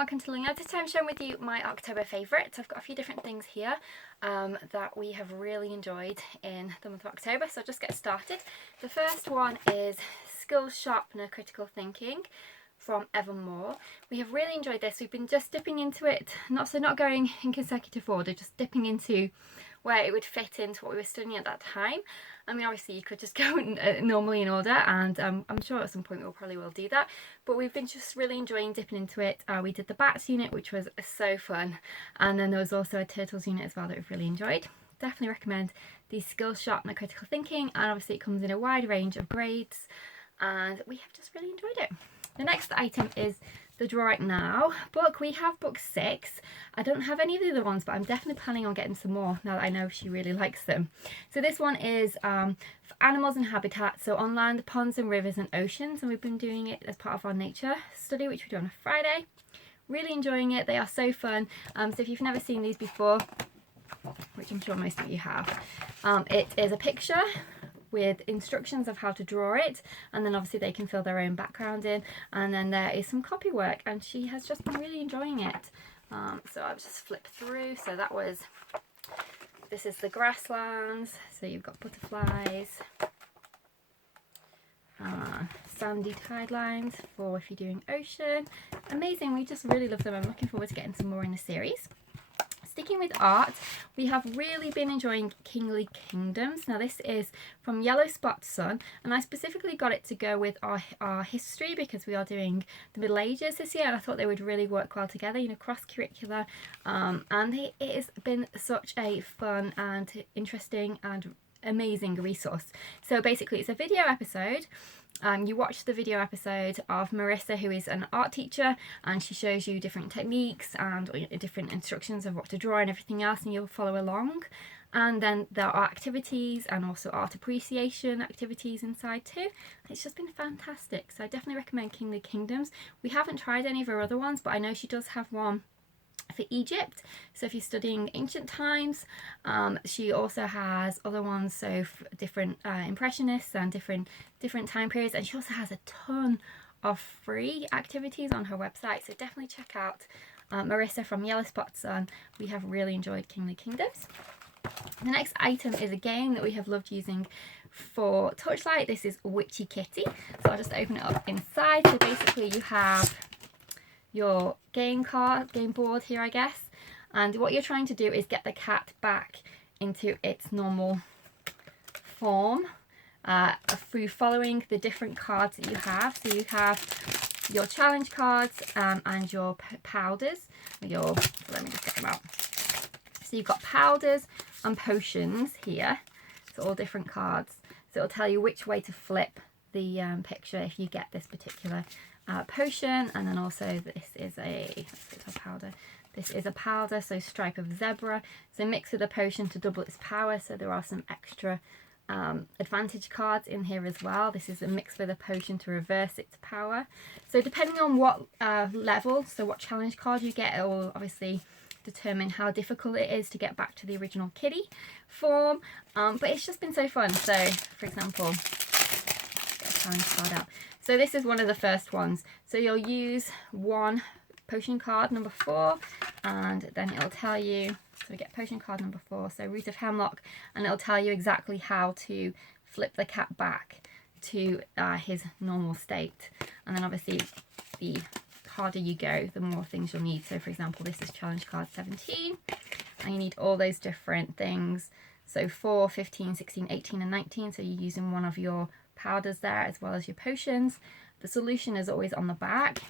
welcome to Learning. Today I'm sharing with you my October favourites. I've got a few different things here that we have really enjoyed in the month of October, so I'll just get started. The first one is Skills Sharpener Critical Thinking from Evermore. We have really enjoyed this. We've been just dipping into it, not going in consecutive order, just dipping into where it would fit into what we were studying at that time. I mean, obviously you could just go normally in order, and I'm sure at some point we'll probably will do that, but we've been just really enjoying dipping into it. We did the bats unit, which was so fun, and then there was also a turtles unit as well that we've really enjoyed. Definitely recommend the Skills Sharpener Critical Thinking, and obviously it comes in a wide range of grades, and we have just really enjoyed it. The next item is the Draw Right Now book. We have book 6. I don't have any of the other ones, but I'm definitely planning on getting some more now that I know she really likes them. So this one is for animals and habitat, so on land, ponds and rivers and oceans, and we've been doing it as part of our nature study, which we do on a Friday. Really enjoying it. They are so fun. So if you've never seen these before, which I'm sure most of you have, it is a picture with instructions of how to draw it, and then obviously they can fill their own background in, and then there is some copy work, and she has just been really enjoying it. So I'll just flip through. So this is the grasslands, so you've got butterflies, sandy tide lines for if you're doing ocean. Amazing, we just really love them. I'm looking forward to getting some more in the series. Sticking with art, we have really been enjoying Kingly Kingdoms. Now this is from Yellow Spot Sun, and I specifically got it to go with our history because we are doing the Middle Ages this year, and I thought they would really work well together, you know, cross-curricular, and it has been such a fun and interesting and amazing resource. So basically it's a video episode. You watch the video episode of Marissa, who is an art teacher, and she shows you different techniques and different instructions of what to draw and everything else, and you'll follow along. And then there are activities and also art appreciation activities inside too. It's just been fantastic, so I definitely recommend Kingly Kingdoms. We haven't tried any of her other ones, but I know she does have one for Egypt, so if you're studying ancient times. She also has other ones, so for different impressionists and different time periods, and she also has a ton of free activities on her website, so definitely check out Marissa from Yellow Spot Sun. We have really enjoyed Kingly Kingdoms. The next item is a game that we have loved using for Touchlight. This is Witchy Kitty, so I'll just open it up inside. So basically you have your game board here, I guess, and what you're trying to do is get the cat back into its normal form through following the different cards that you have. So you have your challenge cards and your powders. Let me just get them out. So you've got powders and potions here, so all different cards. So it'll tell you which way to flip the picture if you get this particular potion. And then also this is a powder. This is a powder, so Stripe of Zebra. So mix with a potion to double its power. So there are some extra advantage cards in here as well. This is a mix with a potion to reverse its power. So depending on what level, so what challenge card you get, it will obviously determine how difficult it is to get back to the original kitty form. But it's just been so fun. So for example, get a challenge card out. So this is one of the first ones. So you'll use one potion card, number 4, and then it'll tell you, so we get potion card number 4, so Root of Hemlock, and it'll tell you exactly how to flip the cat back to his normal state. And then obviously the harder you go, the more things you'll need. So for example, this is challenge card 17, and you need all those different things. So 4, 15, 16, 18 and 19, so you're using one of your powders there as well as your potions. The solution is always on the back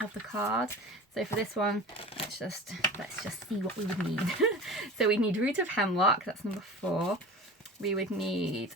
of the card. So for this one, let's just see what we would need. So we need Root of Hemlock, that's number 4. We would need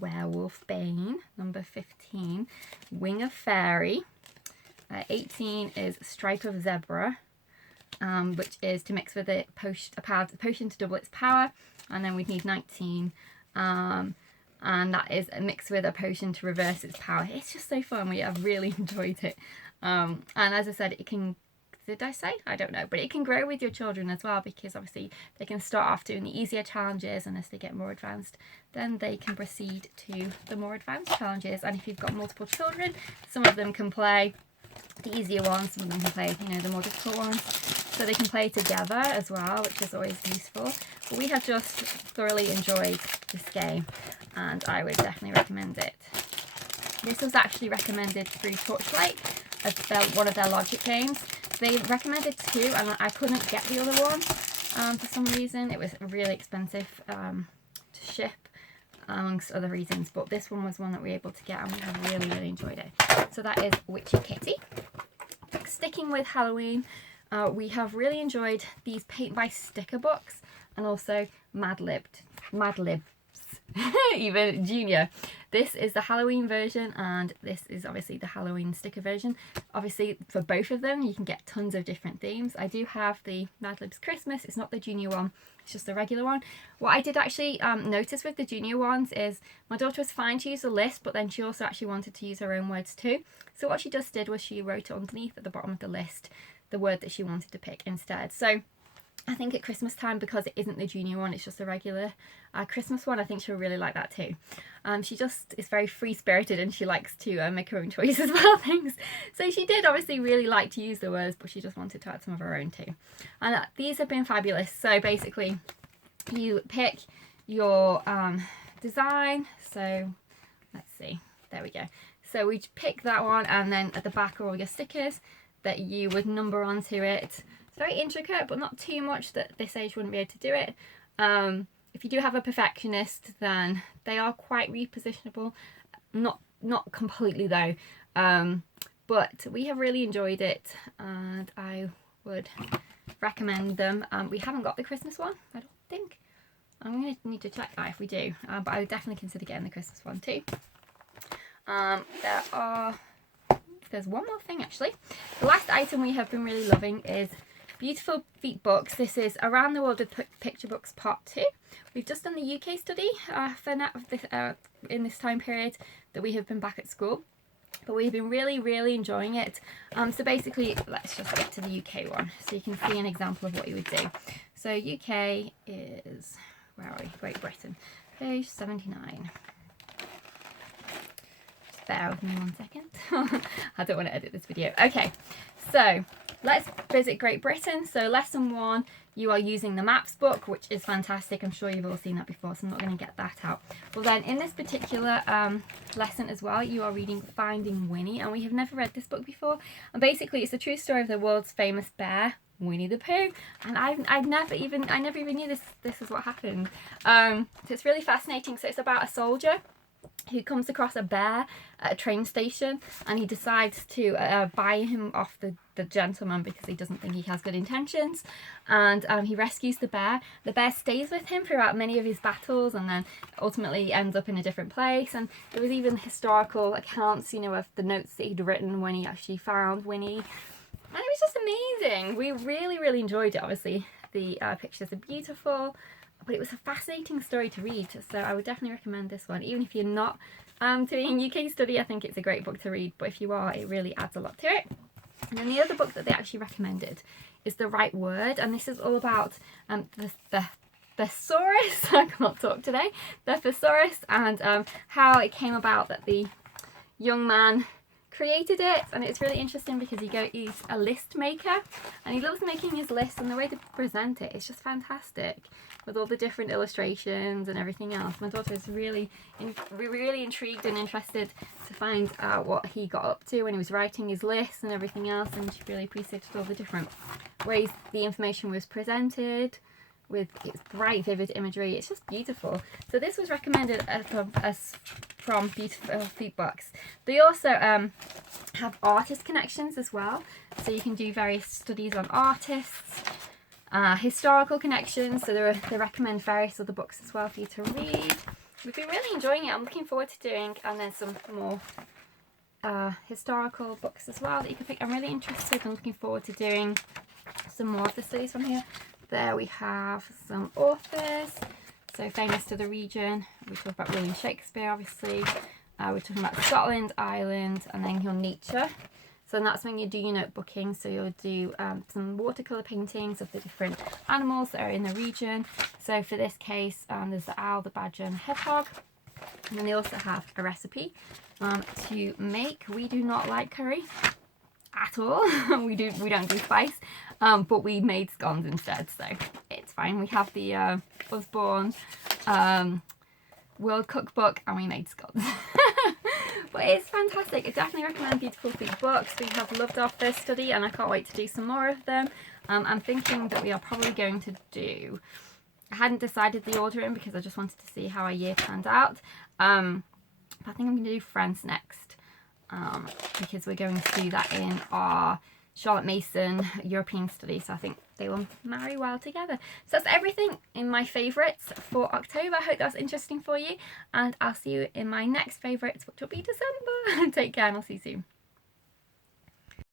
Werewolf Bane, number 15. Wing of Fairy. 18 is Stripe of Zebra, which is to mix with a potion to double its power. And then we'd need 19, and that is a mix with a potion to reverse its power. It's just so fun. We have really enjoyed it. And as I said, it can, did I say? I don't know, but it can grow with your children as well, because obviously they can start off doing the easier challenges, and as they get more advanced, then they can proceed to the more advanced challenges. And if you've got multiple children, some of them can play the easier ones, some of them can play, you know, the more difficult ones. So they can play together as well, which is always useful. But we have just thoroughly enjoyed this game, and I would definitely recommend it. This was actually recommended through Torchlight as one of their logic games. They recommended 2, and I couldn't get the other one for some reason. It was really expensive to ship, amongst other reasons, but this one was one that we were able to get, and we have really, really enjoyed it. So that is Witchy Kitty. Sticking with Halloween, we have really enjoyed these paint by sticker books, and also Mad Libs, even Junior. This is the Halloween version, and this is obviously the Halloween sticker version. Obviously, for both of them, you can get tons of different themes. I do have the Mad Libs Christmas. It's not the Junior one. It's just the regular one. What I did actually notice with the Junior ones is my daughter was fine to use a list, but then she also actually wanted to use her own words too. So what she just did was she wrote it underneath at the bottom of the list, the word that she wanted to pick instead. So I think at Christmas time, because it isn't the Junior one, it's just a regular Christmas one, I think she'll really like that too. She just is very free-spirited, and she likes to make her own choices about things. So she did obviously really like to use the words, but she just wanted to add some of her own too. And these have been fabulous. So basically you pick your design. So let's see, there we go. So we pick that one, and then at the back are all your stickers that you would number onto it. It's very intricate, but not too much that this age wouldn't be able to do it. If you do have a perfectionist, then they are quite repositionable. Not completely though. But we have really enjoyed it, and I would recommend them. We haven't got the Christmas one, I don't think. I'm going to need to check that if we do. But I would definitely consider getting the Christmas one too. There's one more thing actually. The last item we have been really loving is Beautiful Feet books. This is Around the World with Picture Books Part 2. We've just done the UK study in this time period that we have been back at school, but we've been really enjoying it. So basically, let's just get to the UK one so you can see an example of what you would do. So UK is, where are we? Great Britain, page 79. Just bear with me 1 second. I don't want to edit this video. Okay, so let's visit Great Britain. So lesson 1, you are using the maps book, which is fantastic. I'm sure you've all seen that before, so I'm not going to get that out. Well then, in this particular lesson as well, you are reading Finding Winnie, and we have never read this book before. And basically, it's the true story of the world's famous bear, Winnie the Pooh. And I never even knew this is what happened. So it's really fascinating. So it's about a soldier who comes across a bear at a train station, and he decides to buy him off the gentleman because he doesn't think he has good intentions, and he rescues the bear. The bear stays with him throughout many of his battles, and then ultimately ends up in a different place. And there was even historical accounts, you know, of the notes that he'd written when he actually found Winnie, and it was just amazing. We really enjoyed it. Obviously the pictures are beautiful, but it was a fascinating story to read, so I would definitely recommend this one. Even if you're not doing UK study, I think it's a great book to read, but if you are, it really adds a lot to it. And then the other book that they actually recommended is The Right Word, and this is all about the thesaurus, I can't talk today, the thesaurus, and how it came about that the young man created it. And it's really interesting because he's a list maker, and he loves making his lists, and the way to present it is just fantastic with all the different illustrations and everything else. My daughter is really intrigued and interested to find out what he got up to when he was writing his lists and everything else, and she really appreciated all the different ways the information was presented with its bright vivid imagery. It's just beautiful. So this was recommended from Beautiful Feet books. They also have artist connections as well, so you can do various studies on artists, historical connections, so they recommend various other books as well for you to read. We've been really enjoying it. I'm looking forward to doing, and then some more historical books as well that you can pick. I'm really interested and looking forward to doing some more of the studies from here. There we have some authors, so famous to the region. We talk about William Shakespeare, obviously. We're talking about Scotland, Ireland, and then your nature. So that's when you do your notebooking. So you'll do some watercolour paintings of the different animals that are in the region. So for this case, there's the owl, the badger, and the hedgehog. And then they also have a recipe to make. We do not like curry. at all. we don't do spice, but we made scones instead, so it's fine. We have the Usborne World Cookbook and we made scones. But it's fantastic. I definitely recommend Beautiful Food books. We have loved our first study and I can't wait to do some more of them. I'm thinking that we are probably going to do, I hadn't decided the ordering because I just wanted to see how our year panned out. But I think I'm going to do Friends next, because we're going to do that in our Charlotte Mason European study, so I think they will marry well together. So that's everything in my favourites for October. I hope that was interesting for you, and I'll see you in my next favourites, which will be December. Take care and I'll see you soon.